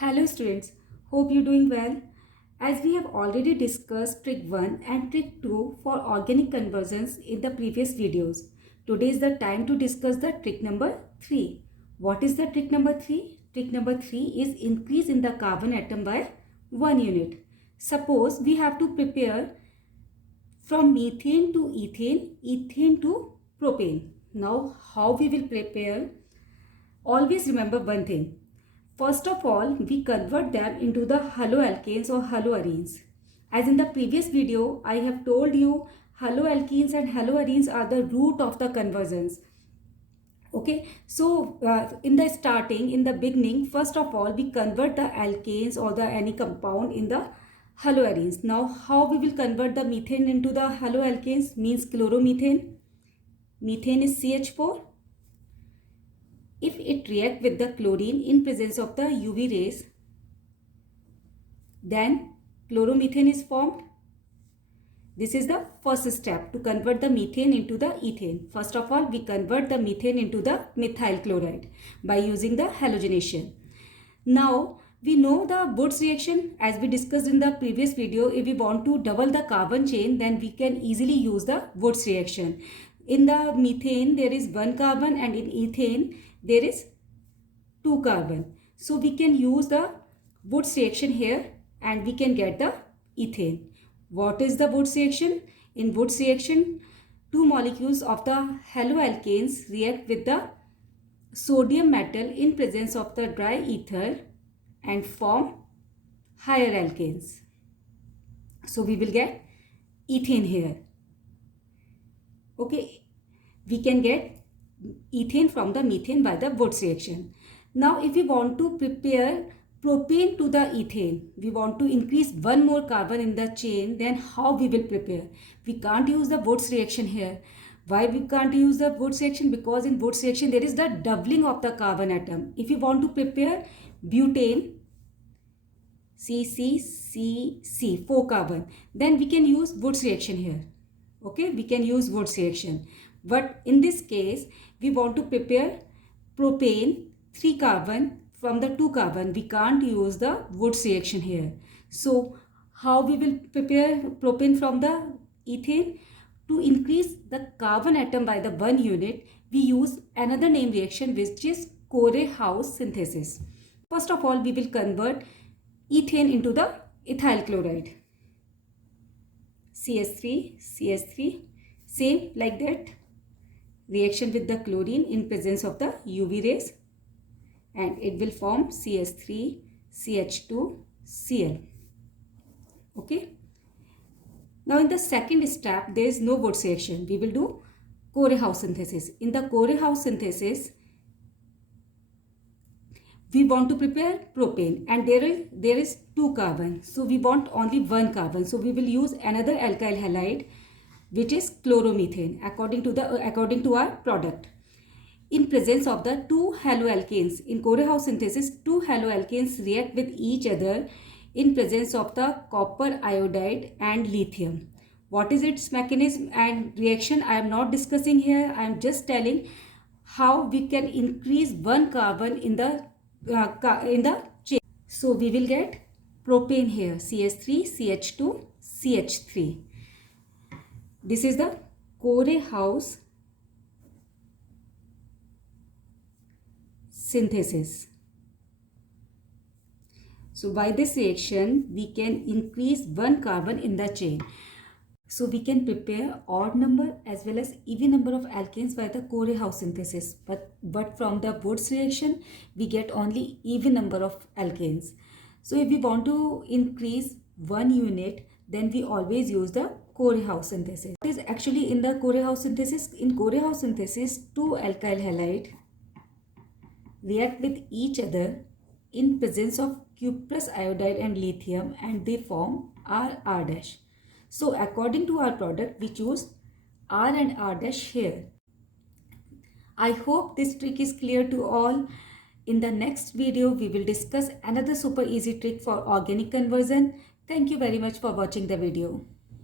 Hello students, hope you're doing well. As we have already discussed trick 1 and trick 2 for organic conversions in the previous videos, today is the time to discuss the trick number 3. What is the trick number 3? Trick number 3 is increase in the carbon atom by 1 unit. Suppose we have to prepare from methane to ethane, ethane to propane. Now how we will prepare? Always remember one thing. First of all, we convert them into the haloalkanes or haloarenes. As in the previous video, I have told you haloalkenes and haloarenes are the root of the conversions. Okay, so in the beginning, first of all, we convert the alkanes or the any compound in the haloarenes. Now, how we will convert the methane into the haloalkanes means chloromethane. Methane is CH4. If it reacts with the chlorine in presence of the UV rays, then chloromethane is formed. This is the first step to convert the methane into the ethane. First of all, we convert the methane into the methyl chloride by using the halogenation. Now, we know the Wurtz reaction. As we discussed in the previous video, if we want to double the carbon chain, then we can easily use the Wurtz reaction. In the methane, there is 1 carbon, and in ethane, there is 2 carbon. So we can use the Wurtz reaction here and we can get the ethane. What is the Wurtz reaction? In Wurtz reaction, 2 molecules of the haloalkanes react with the sodium metal in presence of the dry ether and form higher alkanes. So we will get ethane here. Okay, we can get ethane from the methane by the Wurtz reaction. Now if we want to prepare propane to the ethane, we want to increase 1 more carbon in the chain, then how we will prepare? We can't use the Wurtz reaction here. Why we can't use the Wurtz reaction? Because in Wurtz reaction there is the doubling of the carbon atom. If you want to prepare butane, CCCC, 4 carbon, then we can use Wurtz reaction here. Okay, we can use Wurtz reaction. But in this case, we want to prepare propane, 3 carbon from the 2 carbon. We can't use the Wurtz reaction here. So how we will prepare propane from the ethane? To increase the carbon atom by the 1 unit, we use another name reaction which is Core-House synthesis. First of all, we will convert ethane into the ethyl chloride. CS3, same like that. Reaction with the chlorine in presence of the UV rays, and it will form CS3, CH2, Cl. Okay. Now in the second step, there is no Wurtz reaction. We will do Core-House synthesis. In the Core-House synthesis, we want to prepare propane, and there is 2 carbon. So we want only 1 carbon. So we will use another alkyl halide, which is chloromethane according to our product. In presence of the 2 haloalkanes, in Core-House synthesis, 2 haloalkanes react with each other in presence of the copper iodide and lithium. What is its mechanism and reaction? I am not discussing here. I am just telling how we can increase 1 carbon in the chain. So we will get propane here, CH3, CH2, CH3. This is the Core-House synthesis. So by this reaction, we can increase 1 carbon in the chain. So we can prepare odd number as well as even number of alkanes by the Core-House synthesis. But from the Wurtz reaction, we get only even number of alkanes. So if we want to increase 1 unit, then we always use the Core-House synthesis. What is actually in the Core-House synthesis? In Core-House synthesis, 2 alkyl halide react with each other in presence of cuprous iodide and lithium, and they form R. So according to our product, we choose R and R dash here. I hope this trick is clear to all. In the next video, we will discuss another super easy trick for organic conversion. Thank you very much for watching the video.